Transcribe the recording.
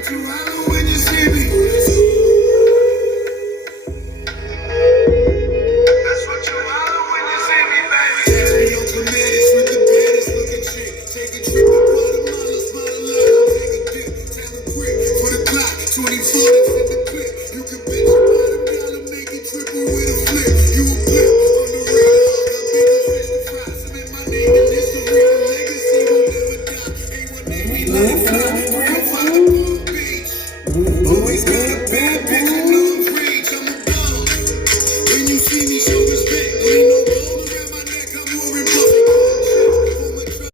what you holler when you see me. That's what you holler when you see me, baby. Catch me on Clematis with the baddest looking chick. Take a trip to Guatemala, smile a lot, take a dip. Tell a brick for the clock, 24 that's in the clip. You can bet your bottom dollar, make it triple with a flip. You a blip on the radar, got bigger fish to fry. Cement my name in history, the legacy will never die. Ain't one name we like.